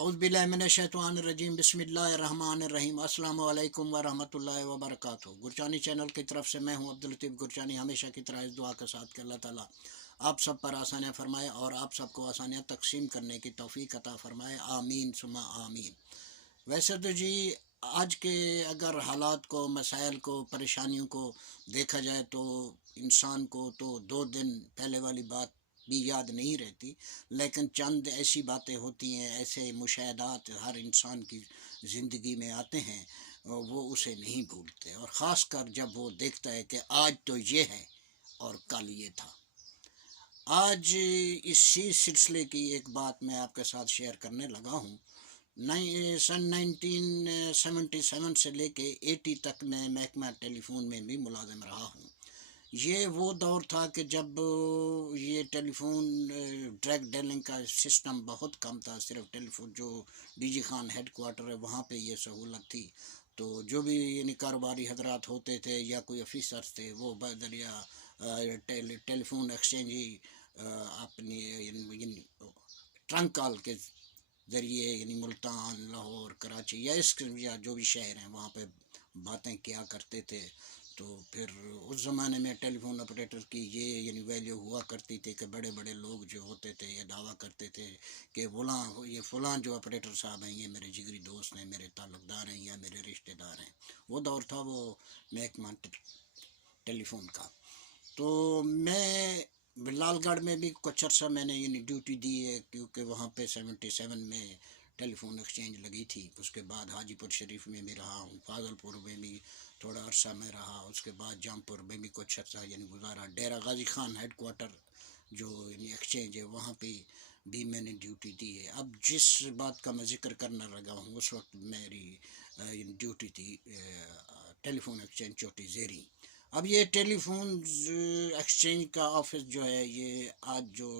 औज़ुबिल्लाहिमिनश्शैतानिर्रजीम बिस्मिल्लाहिर्रहमानिर्रहीम अस्सलामु अलैकुम वरहमतुल्लाहि वबरकातुहू। गुरचानी चैनल की तरफ से मैं हूँ अब्दुल लतीफ़ गुरचानी। हमेशा की तरह इस दुआ के साथ कि अल्लाह ताला आप सब पर आसानियाँ फरमाए और आप सबको आसानियाँ तकसीम करने की तौफ़ीक अता फरमाए। आमीन सुमा आमीन। वैसे तो जी आज के अगर हालात को, मसाइल को, परेशानियों को देखा जाए तो इंसान को तो 2 दिन पहले वाली बात भी याद नहीं रहती, लेकिन चंद ऐसी बातें होती हैं, ऐसे मुशाहदात हर इंसान की ज़िंदगी में आते हैं, वो उसे नहीं भूलते। और ख़ास कर जब वो देखता है कि आज तो ये है और कल ये था। आज इसी सिलसिले की एक बात मैं आपके साथ शेयर करने लगा हूँ। सन 1977 से लेके 80 तक मैं महकमा टेलीफोन में भी मुलाजिम रहा हूँ। ये वो दौर था कि जब ये टेलीफोन डायरेक्ट डायलिंग का सिस्टम बहुत कम था। सिर्फ टेलीफोन जो डीजी खान हेड क्वार्टर है वहाँ पे ये सहूलत थी। तो जो भी यानी कारोबारी हजरात होते थे या कोई ऑफिसर थे वो बदरिया टेलीफोन एक्सचेंज ही अपनी ट्रंक कॉल के ज़रिए यानी मुल्तान, लाहौर, कराची या जो भी शहर हैं वहाँ पे बातें किया करते थे। तो फिर उस ज़माने में टेलीफोन ऑपरेटर की ये यानी वैल्यू हुआ करती थी कि बड़े बड़े लोग जो होते थे ये दावा करते थे कि फ़लाँ जो ऑपरेटर साहब हैं ये मेरे जिगरी दोस्त हैं, मेरे ताल्लुक़दार हैं या मेरे रिश्तेदार हैं। वो दौर था वो महकमा टेलीफोन का। तो मैं लालगढ़ में भी कुछ अर्सा मैंने यानी ड्यूटी दी है, क्योंकि वहाँ पे 77 में टेलीफोन एक्सचेंज लगी थी। उसके बाद हाजीपुर शरीफ में भी रहा हूँ, फाजलपुर में भी थोड़ा अरसा में रहा, उसके बाद जमपुर में भी कुछ अर्सा यानी गुजारा। डेरा गाजी खान हेड क्वार्टर जो यानी एक्सचेंज है वहाँ पे भी मैंने ड्यूटी दी है। अब जिस बात का मैं ज़िक्र करने लगा हूँ उस वक्त मेरी ड्यूटी थी टेलीफोन एक्सचेंज चोटी ज़ेरी। अब ये टेलीफोन एक्सचेंज का ऑफिस जो है ये आज जो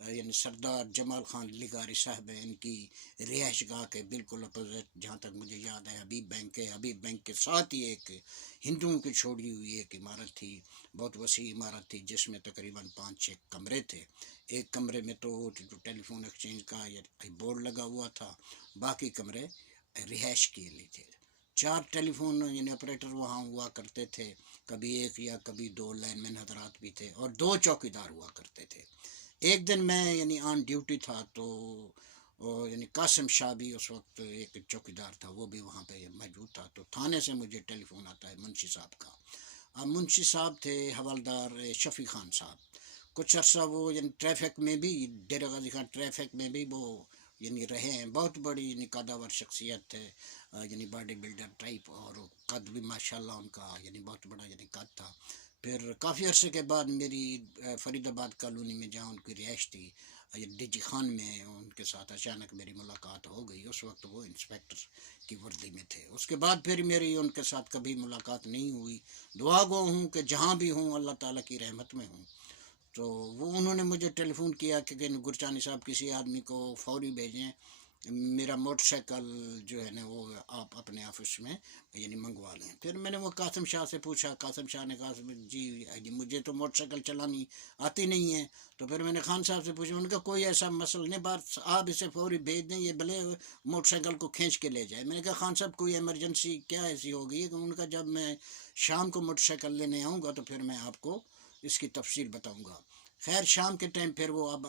यानी सरदार जमाल खान लिगारी साहब हैं इनकी रिहाइश गाह के बिल्कुल अपोजिट, जहाँ तक मुझे याद है, हबीब बैंक है। हबीब बैंक के साथ ही एक हिंदुओं की छोड़ी हुई एक इमारत थी, बहुत वसी इमारत थी जिसमें तकरीबन 5-6 कमरे थे। एक कमरे में तो टेलीफोन एक्सचेंज का ये बोर्ड लगा हुआ था, बाकी कमरे रिहाइश के लिए थे। 4 टेलीफोन यानी ऑपरेटर वहाँ हुआ करते थे, कभी एक या कभी 2 लाइनमैन हजरात भी थे और 2 चौकीदार हुआ करते थे। एक दिन मैं यानी ऑन ड्यूटी था तो यानी कासिम शाह भी उस वक्त एक चौकीदार था, वो भी वहाँ पे मौजूद था। तो थाने से मुझे टेलीफोन आता है मुंशी साहब का। अब मुंशी साहब थे हवलदार शफ़ी खान साहब। कुछ अर्सा वो यानी ट्रैफिक में भी, डेरा गाजी खान ट्रैफिक में भी वो यानी रहे हैं। बहुत बड़ी यानी कदावर शख्सियत है, यानी बॉडी बिल्डर टाइप, और कद भी माशाल्लाह उनका यानी बहुत बड़ा यानी कद था। फिर काफ़ी अरसे के बाद मेरी फरीदाबाद कॉलोनी में जहाँ उनकी रिहाइश थी डीजी खान में उनके साथ अचानक मेरी मुलाकात हो गई। उस वक्त वो इंस्पेक्टर की वर्दी में थे। उसके बाद फिर मेरी उनके साथ कभी मुलाकात नहीं हुई। दुआ गो हूँ कि जहाँ भी हूँ अल्लाह ताला की रहमत में हूँ। तो वो उन्होंने मुझे टेलीफोन किया कि गुरचानी साहब किसी आदमी को फौरी भेजें, मेरा मोटरसाइकिल जो है ना वो आप अपने ऑफिस में यानी मंगवा लें। फिर मैंने वो कासिम शाह से पूछा, कासिम शाह ने कहा जी मुझे तो मोटरसाइकिल चलानी आती नहीं है। तो फिर मैंने खान साहब से पूछा, उनका कोई ऐसा मसला नहीं, बात आप इसे फौरी भेज दें, ये भले मोटरसाइकिल को खींच के ले जाए। मैंने कहा खान साहब कोई इमरजेंसी क्या ऐसी हो गई है? उनका जब मैं शाम को मोटरसाइकिल लेने आऊँगा तो फिर मैं आपको इसकी तफसील बताऊँगा। खैर शाम के टाइम फिर वो अब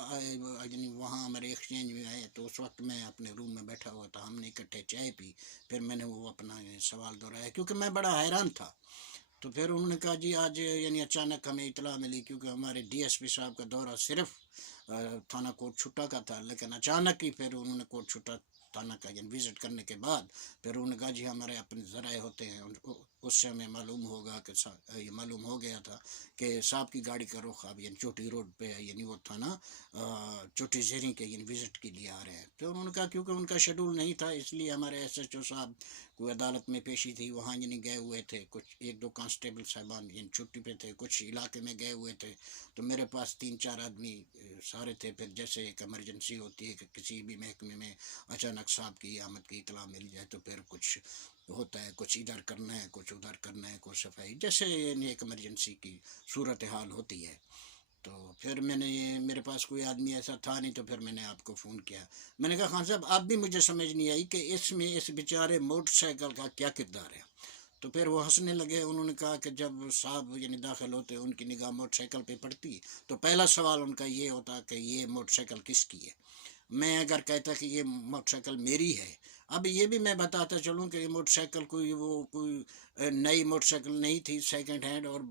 यानी वहाँ हमारे एक्सचेंज में आए तो उस वक्त मैं अपने रूम में बैठा हुआ था, हमने इकट्ठे चाय पी। फिर मैंने वो अपना सवाल दोहराया क्योंकि मैं बड़ा हैरान था। तो फिर उन्होंने कहा जी आज यानी अचानक हमें इतला मिली, क्योंकि हमारे डीएसपी साहब का दौरा सिर्फ थाना कोट छुट्टा का था, लेकिन अचानक ही फिर उन्होंने कोट छुट्टा थाना का यानी विज़िट करने के बाद फिर उन्होंने कहा जी हमारे अपने ज़राए होते हैं, उससे हमें मालूम होगा कि ये मालूम हो गया था कि साहब की गाड़ी का रुख अब यानी चोटी रोड पे है, यानी वो थाना चोटी ज़ेरी के यानी विज़िट के लिए आ रहे हैं। तो उन्होंने कहा क्योंकि उनका शेड्यूल नहीं था इसलिए हमारे एसएचओ साहब कोई अदालत में पेशी थी वहाँ यानी गए हुए थे, कुछ 1-2 कांस्टेबल साहबान यानी छुट्टी पे थे, कुछ इलाके में गए हुए थे। तो मेरे पास 3-4 आदमी सारे थे। फिर जैसे एक इमरजेंसी होती है कि किसी भी महकमे में अचानक साहब की आमद की इतला मिल जाए तो फिर कुछ होता है, कुछ इधर करना है, कुछ उधर करना है, कुछ सफाई, जैसे यानी एक इमरजेंसी की सूरत हाल होती है। تو پھر میں نے یہ میرے پاس کوئی آدمی ایسا تھا نہیں، تو پھر میں نے آپ کو فون کیا. میں نے کہا خان صاحب اب بھی مجھے سمجھ نہیں آئی کہ اس میں اس بیچارے موٹر سائیکل کا کیا کردار ہے. تو پھر وہ ہنسنے لگے. انہوں نے کہا کہ جب صاحب یعنی داخل ہوتے ان کی نگاہ موٹر سائیکل پہ پڑتی تو پہلا سوال ان کا یہ ہوتا کہ یہ موٹر سائیکل کس کی ہے. میں اگر کہتا کہ یہ موٹر سائیکل میری ہے. اب یہ بھی میں بتاتا چلوں کہ یہ موٹر سائیکل کوئی نئی موٹر سائیکل نہیں تھی، سیکنڈ ہینڈ اور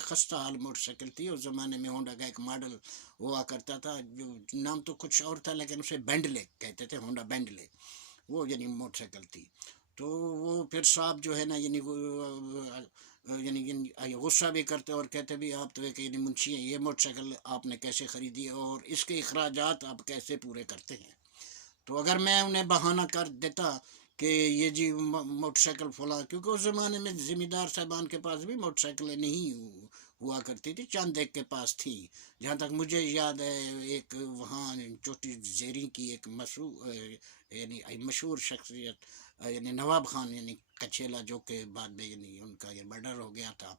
خستہ حال موٹر سائیکل تھی. اس زمانے میں ہونڈا کا ایک ماڈل ہوا کرتا تھا، جو نام تو کچھ اور تھا لیکن اسے بینڈلے کہتے تھے، ہونڈا بینڈلے، وہ یعنی موٹر سائیکل تھی. تو وہ پھر صاحب جو ہے نا یعنی غصہ بھی کرتے اور کہتے بھی آپ تو ایک یعنی منشی ہیں، یہ موٹر سائیکل آپ نے کیسے خریدی اور اس کے اخراجات آپ کیسے پورے کرتے ہیں. تو اگر میں انہیں بہانہ کر دیتا کہ یہ جی موٹر سائیکل فلاں، کیونکہ اس زمانے میں ذمہ دار صاحبان کے پاس بھی موٹر سائیکلیں نہیں ہوا کرتی تھی، چند ایک کے پاس تھی. جہاں تک مجھے یاد ہے ایک وہاں چوٹی زیری کی ایک مشہور شخصیت یعنی نواب خان یعنی کچھیلا، جو کہ بعد میں یعنی ان کا یہ مرڈر ہو گیا تھا،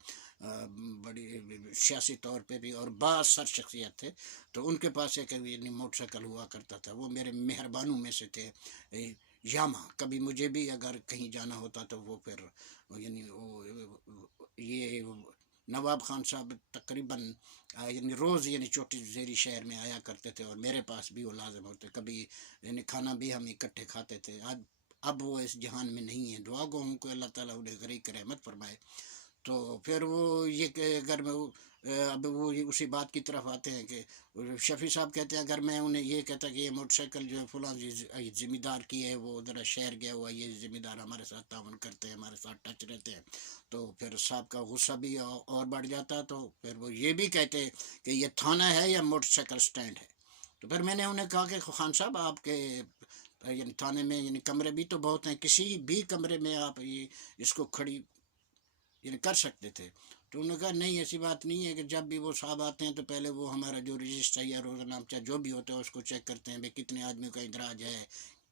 بڑی سیاسی طور پہ بھی اور بااثر شخصیت تھے. تو ان کے پاس ایک یعنی موٹر سائیکل ہوا کرتا تھا، وہ میرے مہربانوں میں سے تھے. یاما کبھی مجھے بھی اگر کہیں جانا ہوتا تو وہ پھر یعنی یہ نواب خان صاحب تقریباً یعنی روز یعنی چوٹی زیری شہر میں آیا کرتے تھے اور میرے پاس بھی وہ لازم ہوتے. کبھی یعنی کھانا بھی ہم اکٹھے کھاتے تھے. اب وہ اس جہان میں نہیں ہے، دعا گو ہوں کہ اللہ تعالیٰ انہیں غریق رحمت فرمائے. تو پھر وہ یہ کہ اگر میں اب وہ اسی بات کی طرف آتے ہیں کہ شفیع صاحب کہتے ہیں اگر میں انہیں یہ کہتا کہ یہ موٹر سائیکل جو ہے فلاں ذمہ دار کی ہے، وہ ذرا شہر گیا ہوا، یہ ذمہ دار ہمارے ساتھ تعاون کرتے ہیں، ہمارے ساتھ ٹچ رہتے ہیں، تو پھر صاحب کا غصہ بھی اور بڑھ جاتا. تو پھر وہ یہ بھی کہتے کہ یہ تھانہ ہے یا موٹر سائیکل اسٹینڈ ہے. تو پھر میں نے انہیں کہا کہ خان صاحب آپ کے یعنی تھانے میں یعنی کمرے بھی تو بہت ہیں، کسی بھی کمرے میں آپ یہ اس کو کھڑی یعنی کر سکتے تھے. تو انہوں نے کہا نہیں ایسی بات نہیں ہے، کہ جب بھی وہ صاحب آتے ہیں تو پہلے وہ ہمارا جو رجسٹر یا روزانہ چاہے جو بھی ہوتا ہے اس کو چیک کرتے ہیں، بھائی کتنے آدمیوں کا اندراج ہے،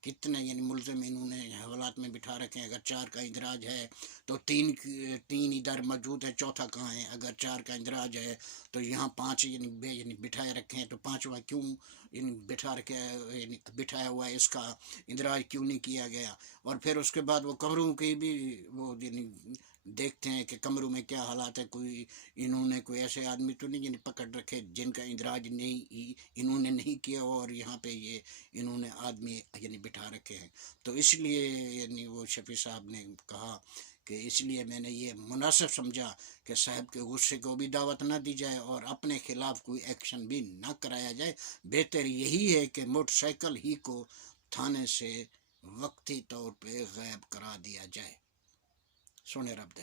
کتنے یعنی ملزم انہوں نے حوالات میں بٹھا رکھے ہیں. اگر 4 کا اندراج ہے تو تین ادھر موجود ہے، چوتھا کہاں ہے. اگر 4 کا اندراج ہے تو یہاں 5 یعنی بٹھائے رکھے ہیں، تو 5واں کیوں یعنی بٹھایا ہوا ہے، اس کا اندراج کیوں نہیں کیا گیا. اور پھر اس کے بعد وہ کمروں کی بھی وہ یعنی دیکھتے ہیں کہ کمروں میں کیا حالات ہے، کوئی انہوں نے کوئی ایسے آدمی تو نہیں یعنی پکڑ رکھے جن کا اندراج نہیں انہوں نے نہیں کیا اور یہاں پہ یہ انہوں نے آدمی یعنی بٹھا رکھے ہیں. تو اس لیے یعنی وہ شفیع صاحب نے کہا کہ اس لیے میں نے یہ مناسب سمجھا کہ صاحب کے غصے کو بھی دعوت نہ دی جائے اور اپنے خلاف کوئی ایکشن بھی نہ کرایا جائے. بہتر یہی ہے کہ موٹر سائیکل ہی کو تھانے سے وقتی طور پہ غائب کرا دیا جائے. سونے رب دے.